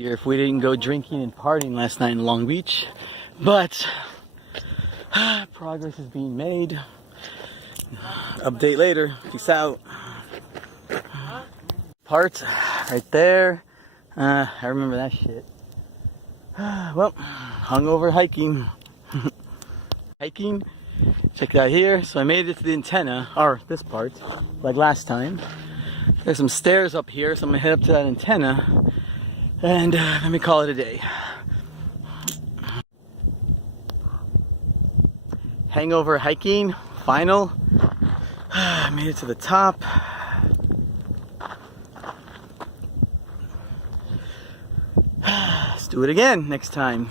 If we didn't go drinking and partying last night in Long Beach, but progress is being made. Update later. Peace out. Part right there. I remember that shit. Well, Hangover Hiking. Hiking. Check it out here. So I made it to the antenna, or this part, like last time. There's some stairs up here, so I'm gonna head up to that antenna and let me call it a day. Hangover Hiking, final. I made it to the top. Let's do it again next time.